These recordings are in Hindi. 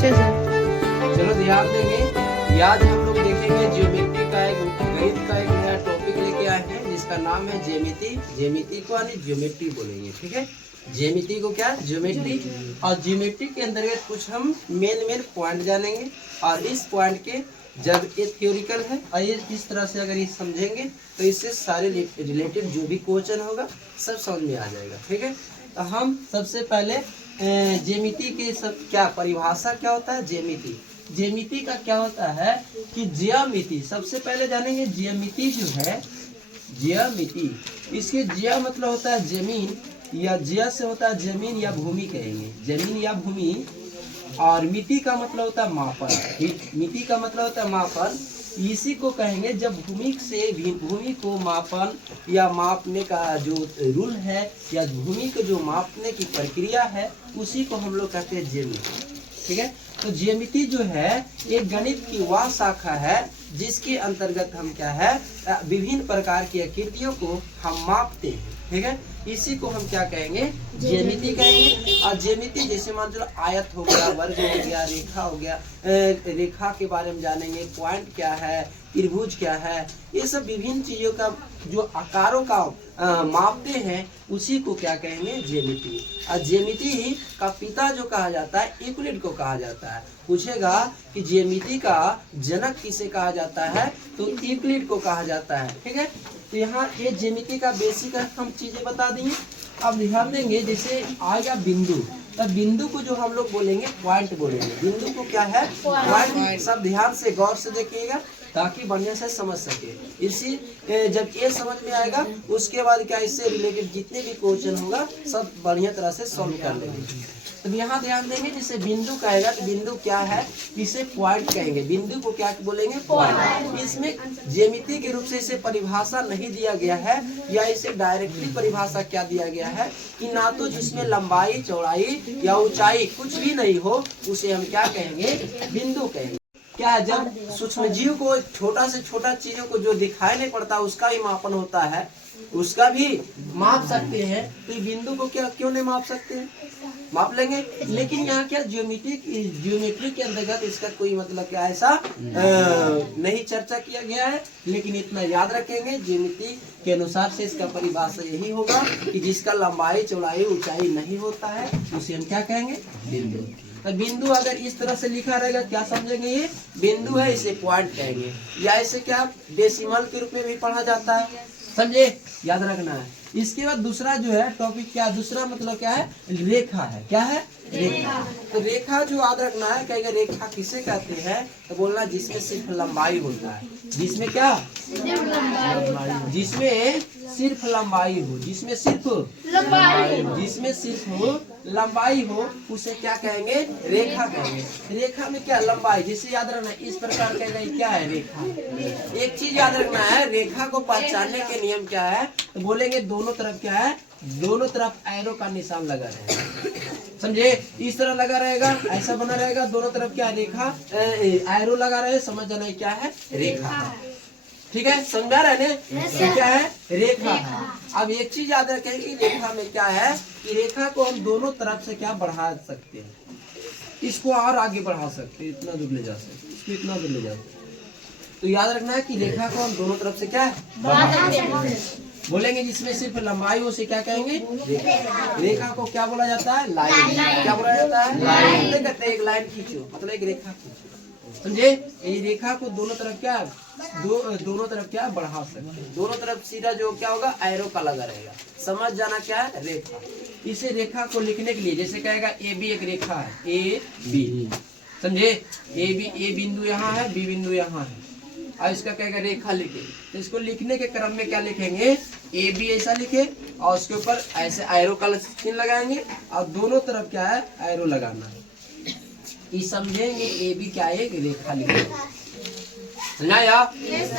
नमस्ते सर। चलो ध्यान देंगे। याद हम लोग देखेंगे ज्योमेट्री का एक गणित का एक नया टॉपिक लेके आए हैं जिसका नाम है ज्यामिति। ज्यामिति को यानी ज्योमेट्री बोलेंगे, ठीक है। ज्यामिति को क्या, ज्योमेट्री। और ज्योमेट्री के अंतर्गत कुछ हम मेन पॉइंट जानेंगे और इस पॉइंट के जब ये थ्योरिकल है और ये इस तरह से अगर ये समझेंगे तो इससे सारे रिलेटेड जो भी क्वेश्चन होगा सब समझ में आ जाएगा, ठीक है। तो हम सबसे पहले ज्यामिति के सब क्या परिभाषा क्या होता है। ज्यामिति, ज्यामिति का क्या होता है कि ज्यामिति सबसे पहले जानेंगे। ज्यामिति जो है, ज्यामिति, इसके ज्या मतलब होता है जमीन, या ज्या से होता है जमीन या भूमि कहेंगे, जमीन या भूमि। और मिति का मतलब होता है मापन, मिति का मतलब होता है मापन। इसी को कहेंगे जब भूमि से भूमि को मापन या मापने का जो रूल है या भूमि को जो मापने की प्रक्रिया है उसी को हम लोग कहते हैं ज्यामिति, ठीक है। तो ज्यामिति जो है एक गणित की वह शाखा है जिसके अंतर्गत हम क्या है विभिन्न प्रकार की आकृतियों को हम मापते हैं, ठीक है। इसी को हम क्या कहेंगे, ज्यामिति कहेंगे। और ज्यामिति जैसे मान लो आयत हो गया, वर्ग हो गया, रेखा हो गया, रेखा के बारे में जानेंगे, पॉइंट क्या है, त्रिभुज क्या है, ये सब विभिन्न चीजों का जो आकारों का मापते हैं उसी को क्या कहेंगे, ज्यामिति। और ज्यामिति का पिता जो कहा जाता है यूक्लिड को कहा जाता है। पूछेगा कि ज्यामिति का जनक किसे कहा जाता है तो यूक्लिड को कहा जाता है, ठीक है। तो यहाँ ये ज्यामिति का बेसिक हम चीजें बता देंगे। अब ध्यान देंगे जैसे आएगा बिंदु, तब बिंदु को जो हम लोग बोलेंगे पॉइंट बोलेंगे। बिंदु को क्या है, पॉइंट। सब ध्यान से गौर से देखिएगा ताकि बढ़िया से समझ सके। इसी जब ये समझ में आएगा उसके बाद क्या इससे रिलेटेड जितने भी क्वेश्चन होगा सब बढ़िया तरह से सॉल्व कर लेंगे। तो यहाँ ध्यान देंगे जैसे बिंदु कहेगा तो बिंदु क्या है, इसे पॉइंट कहेंगे। बिंदु को क्या बोलेंगे, पॉइंट। इसमें ज्यामिति के रूप से इसे परिभाषा नहीं दिया गया है या इसे डायरेक्टली परिभाषा क्या दिया गया है कि ना तो जिसमें लंबाई चौड़ाई या ऊंचाई कुछ भी नहीं हो उसे हम क्या कहेंगे, बिंदु कहेंगे। क्या है, जब सूक्ष्म जीव को छोटा से छोटा चीजों को जो दिखाई नहीं पड़ता उसका भी मापन होता है, उसका भी माप सकते हैं। तो बिंदु को क्या क्यों नहीं माप सकते हैं, माप लेंगे। लेकिन यहाँ क्या ज्योमेट्री के अंतर्गत इसका कोई मतलब क्या ऐसा नहीं चर्चा किया गया है। लेकिन इतना याद रखेंगे ज्योमेट्री के अनुसार से इसका परिभाषा यही होगा कि जिसका लंबाई चौड़ाई ऊंचाई नहीं होता है उसे हम क्या कहेंगे, बिंदु। तो बिंदु अगर इस तरह से लिखा रहेगा क्या समझेंगे, ये बिंदु है, इसे पॉइंट कहेंगे। या इसे क्या डेसिमल के रूप में भी पढ़ा जाता है, समझे, याद रखना है। इसके बाद दूसरा जो है टॉपिक क्या, दूसरा मतलब क्या है, रेखा है। क्या है, रेखा। तो रेखा जो याद रखना है, कहेगा रेखा किसे कहते हैं तो बोलना जिसमें सिर्फ लंबाई होता है। जिसमें क्या, जिसमें सिर्फ लंबाई हो, जिसमें सिर्फ लंबाई हो उसे क्या कहेंगे, रेखा कहेंगे। रेखा में क्या, लंबाई। जिसे याद रखना इस प्रकार कहेगा क्या है, रेखा। एक चीज याद रखना है, रेखा को पहचानने के नियम क्या है तो बोलेंगे दोनों तरफ क्या है, दोनों तरफ एरो का निशान लगा रहेगा, समझे। इस तरह लगा रहेगा, ऐसा बना रहेगा, दोनों तरफ क्या रेखा एरो लगा रहे, समझ जाना क्या है, रेखा, ठीक है। समझा रहे ने क्या है, रेखा। अब एक चीज याद रखें कि रेखा में क्या है कि रेखा को हम दोनों तरफ से क्या बढ़ा सकते हैं, इसको और आगे बढ़ा सकते हैं, इतना दूर ले जा सकते हैं, इसको इतना दूर ले जा सकते हैं। तो याद रखना है कि रेखा को हम दोनों तरफ से क्या बढ़ा सकते हैं। बोलेंगे जिसमें सिर्फ लंबाई उसे क्या कहेंगे, रेखा। रेखा को क्या बोला जाता है, लाइन। क्या बोला जाता है, लाइन। कहते हैं एक लाइन खींचो मतलब एक रेखा खींचो, समझे। ये रेखा को दोनों तरफ क्या दोनों तरफ क्या बढ़ा सकते हैं। दोनों तरफ सीधा जो क्या होगा, एरो का लगा रहेगा, समझ जाना क्या है, रेखा। इसे रेखा को लिखने के लिए जैसे कहेगा ए बी एक रेखा है, ए बी, समझे। ए बिंदु यहाँ है, बी बिंदु यहाँ है, और इसका कहेगा रेखा लिखे। तो इसको लिखने के क्रम में क्या लिखेंगे, ए बी ऐसा लिखे और उसके ऊपर ऐसे एरो का चिन्ह लगाएंगे और दोनों तरफ क्या है, एरो लगाना है। ये समझेंगे ए बी क्या है, रेखा लिखेंगे ना यार।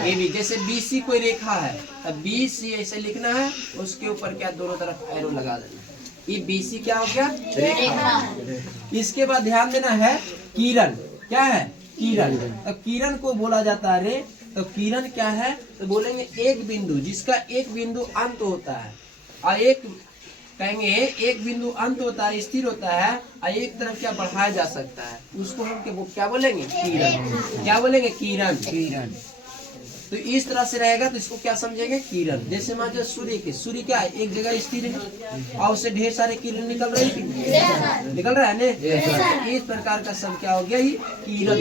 ए बी जैसे बी सी कोई रेखा है, अब बी सी ऐसे लिखना है, उसके ऊपर क्या दोनों तरफ एरो लगा देना। ये बी सी क्या हो गया, रेखा। इसके बाद ध्यान देना है किरण। क्या है, किरण। तो किरण को बोला जाता है रे, तो किरण क्या है तो बोलेंगे एक बिंदु जिसका एक बिंदु अंत होता है और एक कहेंगे एक बिंदु अंत होता है, स्थिर होता है, और एक तरफ क्या बढ़ाया जा सकता है, उसको हम क्या बोलेंगे? किरण। क्या बोलेंगे? किरण। किरण। तो इस तरह से रहेगा तो इसको क्या समझेंगे? किरण। जैसे मान लो सूर्य क्या है? एक जगह स्थिर है और उससे ढेर सारे किरण निकल रहे हैं, निकल रहा है ना। इस प्रकार का सब क्या हो गया? ये किरण।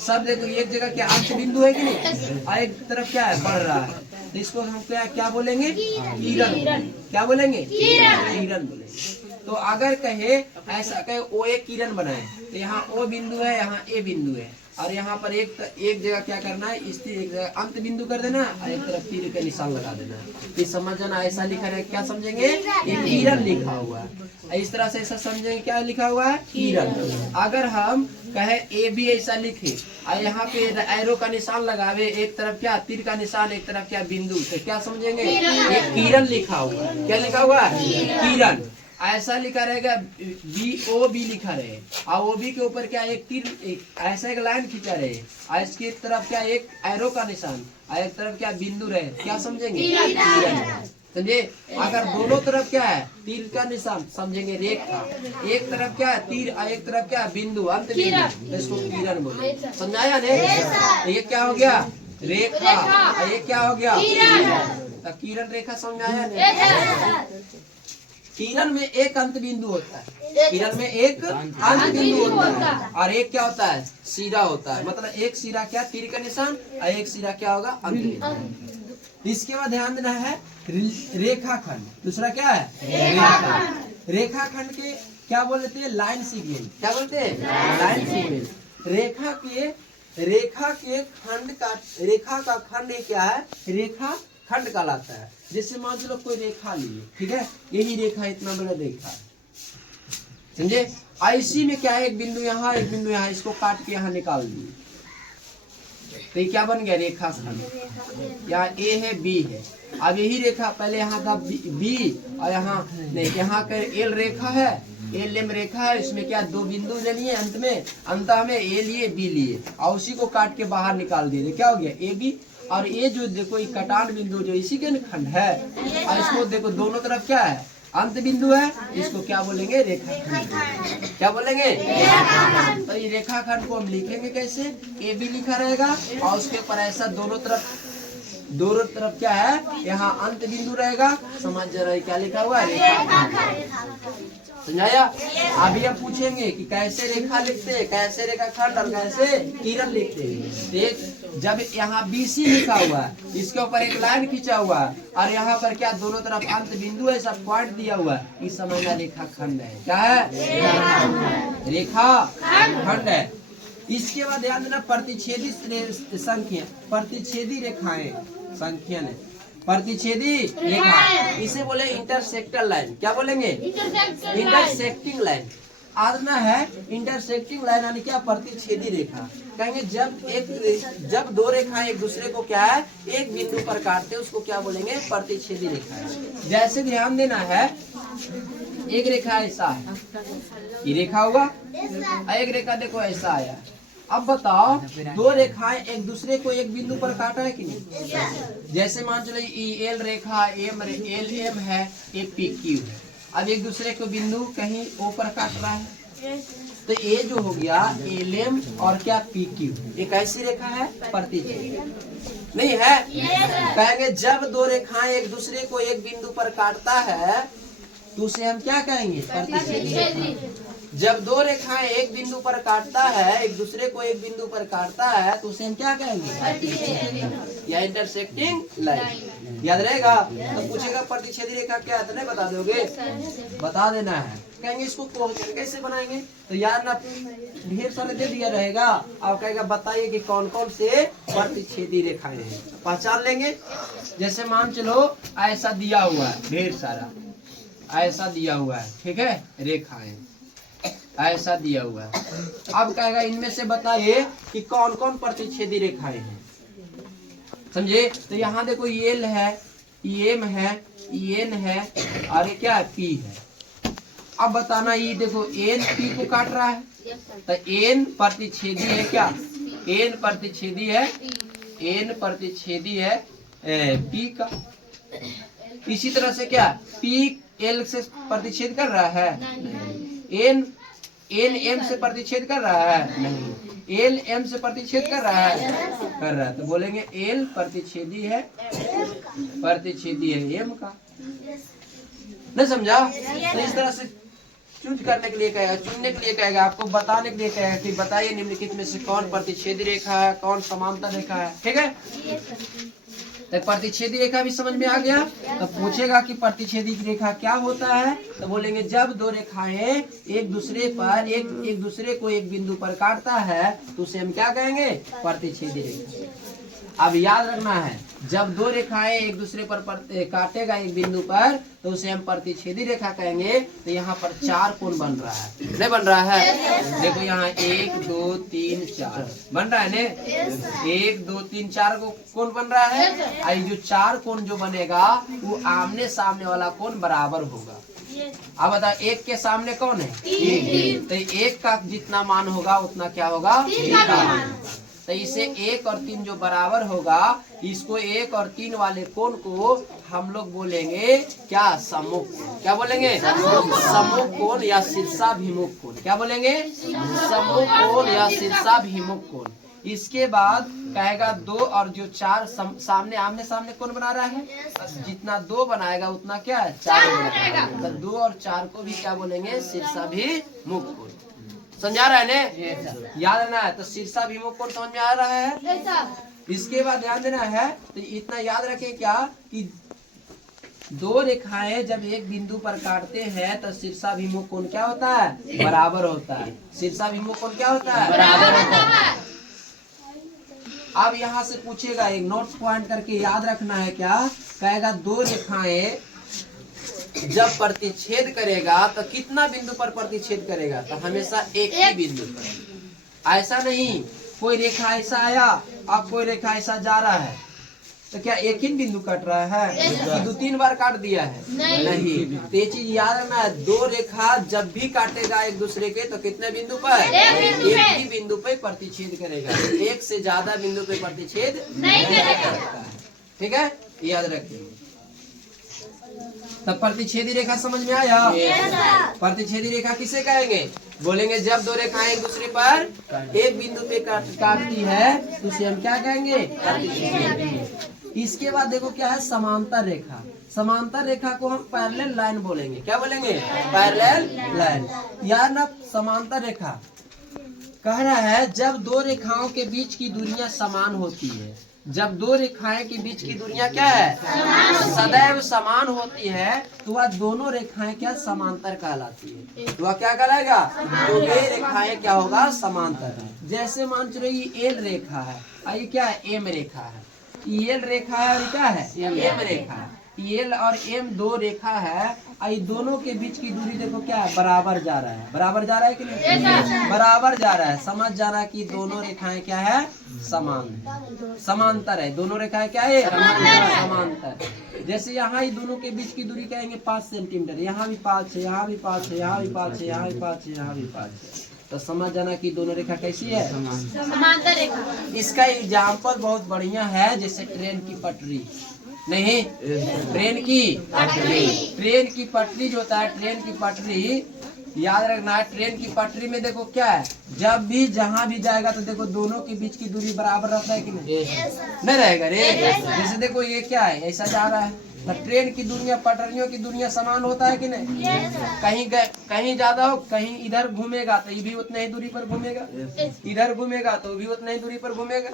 सब देखो एक जगह क्या अंत बिंदु है कि नहीं, और एक तरफ क्या है? बढ़ रहा है, तो इसको हम क्या बोलेंगे? किरण। क्या बोलेंगे? किरण बोलेंगे। तो अगर कहे ऐसा कहे ओ एक किरण बनाए, तो यहाँ ओ बिंदु है, यहाँ ए बिंदु है, और यहाँ पर एक जगह क्या करना है? स्थिर एक जगह अंत बिंदु कर देना और एक तरफ तीर का निशान लगा देना। ये समझ जाना, ऐसा लिखा है क्या समझेंगे? ये किरण लिखा हुआ है। इस तरह से ऐसा समझेंगे क्या लिखा हुआ है? किरण। अगर हम कहे ए भी ऐसा लिखे और यहाँ पे एरो का निशान लगावे, एक तरफ क्या तीर का निशान, एक तरफ क्या बिंदु, तो क्या समझेंगे? ये किरण लिखा हुआ है। क्या लिखा हुआ है? किरण। ऐसा लिखा रहेगा बी लिखा रहे, और ओ बी के ऊपर क्या एक तीर ऐसा एक लाइन खींचा रहे, और इसकी तरफ क्या एक एरो का निशान, और एक तरफ क्या बिंदु रहे, क्या समझेंगे? समझे? अगर दोनों तरफ क्या है? तीर का निशान, समझेंगे रेखा। एक तरफ क्या है? तीर, और एक तरफ क्या है? बिंदु, अंत बिंदु, तो इसको किरण बोले। समझाया ने? ये क्या हो गया? रेखा। ये क्या हो गया? किरण रेखा। समझाया ने? किरण में एक अंत बिंदु होता है, किरण में एक अंत बिंदु होता है, और एक क्या होता है? सिरा होता है। मतलब एक सिरा क्या? तीर का निशान, और एक सिरा क्या होगा? अंत बिंदु। इसके बाद ध्यान देना है रेखाखंड। दूसरा क्या है? रेखाखंड। रेखाखंड के क्या बोलते हैं? Line segment. क्या बोलते हैं? Line segment. रेखा का खंड क्या है? रेखा खंड कहलाता है। जैसे मान लो कोई रेखा लिए, ठीक है, यही रेखा इतना बड़ा रेखा है, समझे? इसी में क्या है? एक बिंदु यहाँ, एक बिंदु यहाँ, इसको काट के यहाँ निकाल दिए, तो ये क्या बन गया? रेखा खंड। यहाँ ए है, बी है, अब यही रेखा पहले यहाँ था बी, और यहाँ नहीं, यहाँ का एल रेखा है, एल एम रेखा है, इसमें क्या दो बिंदु ले लिए अंत में ए लिए, बी लिए, और उसी को काट के बाहर निकाल दिए, क्या हो गया? A B. और ये जो देखो ये कटान बिंदु जो इसी के खंड है, और इसको देखो दोनों तरफ क्या है? अंत बिंदु है, इसको क्या बोलेंगे? रेखाखंड। क्या बोलेंगे? रेखाखंड। तो ये रेखाखंड को हम लिखेंगे कैसे? ए बी लिखा रहेगा, और उसके ऊपर ऐसा दोनों तरफ क्या है? यहाँ अंत बिंदु रहेगा। समझ रहे क्या लिखा हुआ है? रेखाखंड। समझाया? अभी हम पूछेंगे कि कैसे रेखा लिखते हैं, कैसे रेखाखंड और कैसे किरण लिखते हैं। एक जब यहाँ BC लिखा हुआ है, इसके ऊपर एक लाइन खींचा हुआ है, और यहाँ पर क्या दोनों तरफ अंत बिंदु है, सब पॉइंट दिया हुआ है, इस समय का रेखाखंड है। क्या है? रेखाखंड है। इसके बाद ध्यान देना प्रतिच्छेदी संख्या, प्रतिच्छेदी रेखाएं, संख्या ने प्रतिच्छेदी रेखा, इसे बोले इंटरसेक्टर लाइन। क्या बोलेंगे? Intersecting line. आदना है इंटरसेक्टिंग लाइन यानी क्या? प्रतिच्छेदी रेखा। कहेंगे जब दो रेखाएं एक दूसरे को क्या है? एक बिंदु पर काटते हैं, उसको क्या बोलेंगे? प्रतिच्छेदी रेखा है। जैसे ध्यान देना है, एक रेखा ऐसा है, ये रेखा होगा, एक रेखा देखो ऐसा आया। अब बताओ दो रेखाएं एक दूसरे को एक बिंदु पर काटा है कि नहीं? जैसे मान चलो एल रेखा एल एम है, ये पी क्यू है, अब एक दूसरे को बिंदु कहीं ओ पर काट रहा है, तो ये जो हो गया एल एम और क्या पी क्यू, ये कैसी रेखा है? प्रतिच्छेदी नहीं है? कहेंगे जब दो रेखाएं एक दूसरे को एक बिंदु पर काटता है तो उसे हम क्या कहेंगे? प्रतिच्छेदी। जब दो रेखाएं एक बिंदु पर काटता है, एक दूसरे को एक बिंदु पर काटता है, तो उसे हम क्या कहेंगे? या इंटरसेक्टिंग लाइन। याद रहेगा? तो पूछेगा प्रतिच्छेदी रेखा क्या है, तो नहीं बता दोगे? बता देना है। कहेंगे इसको क्वेश्चन कैसे बनाएंगे, तो यार ना ढेर सारे दे दिया रहेगा, आप कहेगा बताइए कि कौन कौन से प्रतिच्छेदी रेखाएं हैं, पहचान लेंगे। जैसे मान चलो ऐसा दिया हुआ है, ढेर सारा ऐसा दिया हुआ है, ठीक है, रेखाएं ऐसा दिया हुआ है। अब कहेगा इनमें से बताइए कि कौन कौन प्रतिच्छेदी रेखाएं हैं, समझे? तो यहाँ देखो एल है, एम है, एन है, और ये क्या है? पी है। अब बताना ये देखो एन पी को काट रहा है, तो एन प्रतिच्छेदी है क्या? एन प्रतिच्छेदी है, एन प्रतिच्छेदी है पी का। इसी तरह से क्या? पी एल से प्रतिच्छेद कर रहा है? एन एम से प्रतिच्छेद कर रहा है? नहीं। एल एम से प्रतिच्छेद कर रहा है? कर रहा है। तो बोलेंगे एल प्रतिच्छेदी है एम का। नहीं समझा? तो इस तरह से चूज करने के लिए कहेगा, चुनने के लिए कहेगा, आपको बताने के लिए कहेगा कि बताइए निम्नलिखित में से कौन प्रतिच्छेदी रेखा है, कौन समांतर रेखा है। ठीक है, तो प्रतिच्छेदी रेखा भी समझ में आ गया। तो पूछेगा कि प्रतिच्छेदी रेखा क्या होता है, तो बोलेंगे जब दो रेखाएं एक दूसरे को एक बिंदु पर काटता है तो उसे हम क्या कहेंगे? प्रतिच्छेदी रेखा। अब याद रखना है, जब दो रेखाएं एक दूसरे पर काटेगा एक बिंदु पर तो उसे हम प्रतिच्छेदी रेखा कहेंगे। तो यहाँ पर 4 कोण बन रहा है, नहीं बन रहा है? देखो यहाँ 1 2 3 4 बन रहा है ने? 1 2 3 4 को कोण बन रहा है। आई जो 4 कोण जो बनेगा वो आमने सामने वाला कोण बराबर होगा। अब बताओ 1 के सामने कौन है? 3। तो 1 का जितना मान होगा उतना क्या होगा? 3 का मान होगा। तो इसे 1 और 3 जो बराबर होगा, इसको 1 और 3 वाले कोण को हम लोग बोलेंगे क्या? सम्मुख कोण। क्या बोलेंगे? सम्मुख कोण या शीर्षाभिमुख कोण। क्या बोलेंगे? सम्मुख कोण या शीर्षाभिमुख कोण। इसके बाद कहेगा 2 और जो 4 सामने आमने सामने कोण बना रहा है, जितना 2 बनाएगा उतना क्या है? 4 बनाएगा। तो 2 और 4 को भी क्या बोलेंगे? शीर्षाभिमुख कोण। समझा रहा है ने? याद रखना है। तो शीर्षाभिमुख कोण समझ में आ रहा है। इसके बाद ध्यान देना है, तो इतना याद रखें क्या कि दो रेखाएं जब एक बिंदु पर काटते हैं तो शीर्षाभिमुख कोण क्या होता है? बराबर होता है। शीर्षाभिमुख कोण क्या होता है? बराबर होता है। अब यहाँ से पूछेगा, एक नोट्स पॉइंट करके याद रखना है। क्या कहेगा? दो रेखाएं जब प्रतिच्छेद करेगा तो कितना बिंदु पर प्रतिच्छेद करेगा? तो हमेशा एक ही बिंदु पर। ऐसा नहीं कोई रेखा ऐसा आया और कोई रेखा ऐसा जा रहा है तो क्या एक ही बिंदु कट रहा है कि 2-3 बार काट दिया है? नहीं। तो ये चीज याद रखना है, दो रेखा जब भी काटेगा एक दूसरे के तो कितने बिंदु पर? एक ही बिंदु पे प्रतिच्छेद करेगा। एक से ज्यादा बिंदु पे प्रतिच्छेद नहीं करता है। ठीक है, याद रखिए। तब प्रतिच्छेदी रेखा समझ में आया? प्रतिच्छेदी रेखा किसे कहेंगे? बोलेंगे जब दो रेखाएं एक दूसरे पर एक बिंदु पे काटती है तो उसे हम क्या कहेंगे? प्रतिच्छेदी। इसके बाद देखो क्या है? समांतर रेखा। समांतर रेखा को हम पैरेलल लाइन बोलेंगे। क्या बोलेंगे? Parallel line. यार ना, समांतर रेखा कह रहा है जब दो रेखाओं के बीच की दूरियां समान होती है। जब दो रेखाएं के बीच की दूरियां क्या है? सदैव समान होती है तो वह दोनों रेखाएं क्या? समांतर कहलाती है। तो वह क्या कहलाएगा? तो ये रेखाएं क्या होगा? समांतर है। जैसे मान चलो ये एल रेखा है और ये क्या है? एम रेखा है। एल रेखा है और क्या है? एम रेखा है। एल और एम दो रेखा है और दोनों के बीच की दूरी देखो क्या है? बराबर जा रहा है। बराबर जा रहा है कि नहीं? बराबर जा रहा है। समझ जाना कि दोनों रेखाएं क्या है? समान है, समांतर है। दोनों रेखाएं क्या है? समांतर। जैसे यहाँ ही दोनों के बीच की दूरी कहेंगे 5 सेंटीमीटर। यहाँ भी 5 है, यहाँ भी 5 है, यहाँ भी 5 है, यहाँ भी 5 है, यहाँ भी 5 है। तो समझ जाना कि दोनों रेखा कैसी है? समांतर रेखा। इसका एग्जाम्पल बहुत बढ़िया है, जैसे ट्रेन की पटरी। नहीं, ट्रेन की पटरी जो होता है, ट्रेन की पटरी याद रखना है। ट्रेन की पटरी में देखो क्या है? जब भी जहाँ भी जाएगा तो देखो दोनों के बीच की दूरी बराबर रहता है कि नहीं? नहीं रहेगा रे। जैसे देखो ये क्या है? ऐसा जा रहा है तो ट्रेन की दूरियां, पटरियों की दूरियां समान होता है कि नहीं? कहीं ज्यादा हो, कहीं इधर घूमेगा तो ये भी उतना ही दूरी पर घूमेगा, इधर घूमेगा तो भी उतना ही दूरी पर घूमेगा।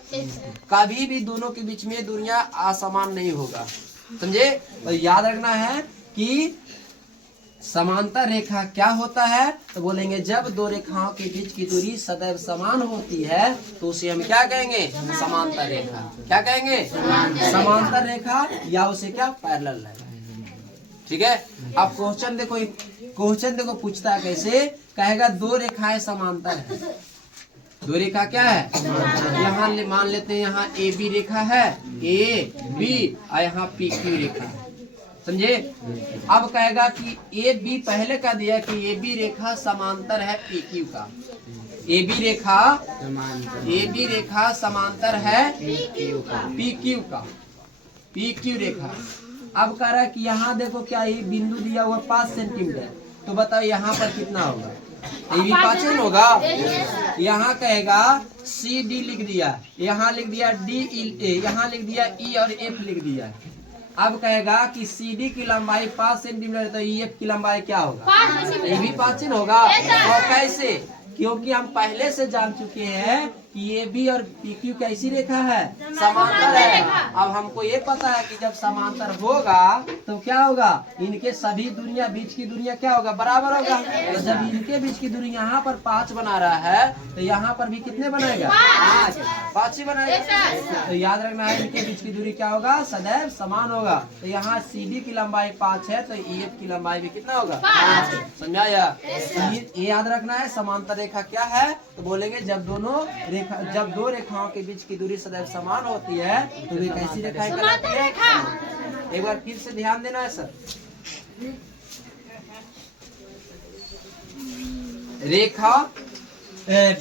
कभी भी दोनों के बीच में दूरियां असमान नहीं होगा। समझे? तो याद रखना है कि समांतर रेखा क्या होता है? तो बोलेंगे जब दो रेखाओं के बीच की दूरी सदैव समान होती है तो उसे हम क्या कहेंगे? समांतर रेखा। क्या कहेंगे? समांतर रेखा या उसे क्या? Parallel line. ठीक है। अब क्वेश्चन देखो पूछता है कैसे? कहेगा दो रेखाएं समांतर है। दो रेखा क्या है? यहाँ मान लेते हैं यहाँ ए बी रेखा है, ए बी, और यहाँ पी क्यू रेखा है। समझे? अब कहेगा कि ए बी पहले का दिया कि ए बी रेखा समांतर है पी क्यू का। ए बी रेखा समांतर है पी क्यू का। पी क्यू रेखा। अब कह रहा है कि यहाँ देखो क्या ये बिंदु दिया हुआ 5 सेंटीमीटर, तो बताओ यहाँ पर कितना होगा? ये भी 5 होगा। यहाँ कहेगा CD लिख दिया, यहाँ लिख दिया D, यहाँ लिख दिया E और F लिख दिया। अब कहेगा कि CD की लंबाई 5 सेंटीमीटर, तो EF की लंबाई क्या होगा? ये भी 5 होगा। और कैसे? क्योंकि हम पहले से जान चुके हैं कि AB और PQ कैसी रेखा है? समांतर है। अब हमको ये पता है कि जब समांतर होगा तो क्या होगा? इनके सभी दूरियां, बीच की दूरियां क्या होगा? बराबर होगा। तो जब इनके बीच की दूरी यहाँ पर 5 बना रहा है तो यहाँ पर भी कितने बनाएगा? 5 ही बनाएगा। तो याद रखना है इनके बीच की दूरी क्या होगा? सदैव समान होगा। तो यहाँ CD की लंबाई 5 है तो EF की लंबाई भी कितना होगा? 5। समझाया? ये याद रखना है। समांतर रेखा क्या है? तो बोलेंगे जब दो रेखाओं के बीच की दूरी सदैव समान होती है तो वे कैसी रेखाएं कहलाती है? एक बार फिर से ध्यान देना है सर। रेखा,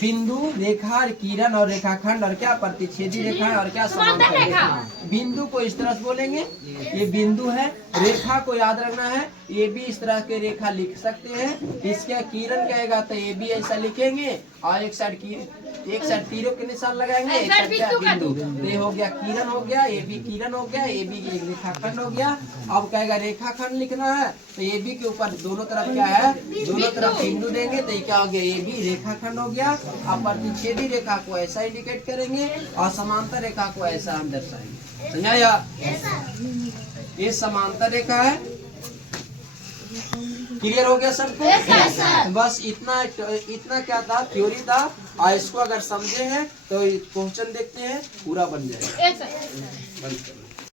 बिंदु, रेखा, किरण और रेखाखंड और क्या प्रतिच्छेदी रेखा है और क्या समांतर रेखा। बिंदु को इस तरह से बोलेंगे, ये बिंदु है। रेखा को याद रखना है, ये भी इस तरह के रेखा लिख सकते हैं। इसका किरण कहेगा तो ये भी ऐसा लिखेंगे और एक साइड तीरों के निशान लगाएंगे, एक साइड क्या? बिंदु। ये हो गया किरण हो गया, ये भी किरण हो गया, ये भी एक रेखाखंड हो गया। अब कहेगा रेखाखंड लिखना है तो ये भी के ऊपर दोनों तरफ क्या है? दोनों तरफ बिंदु देंगे तो ये क्या हो गया? ये भी रेखाखंड हो गया। अब प्रतिच्छेदी रेखा को ऐसा इंडिकेट करेंगे और समांतर रेखा को ऐसा हम दर्शाएंगे। समझाया? ये समांतर रेखा है। क्लियर हो गया सबको? बस इतना क्या था? थ्योरी था। और इसको अगर समझे हैं तो क्वेश्चन देखते हैं, पूरा बन जाएगा।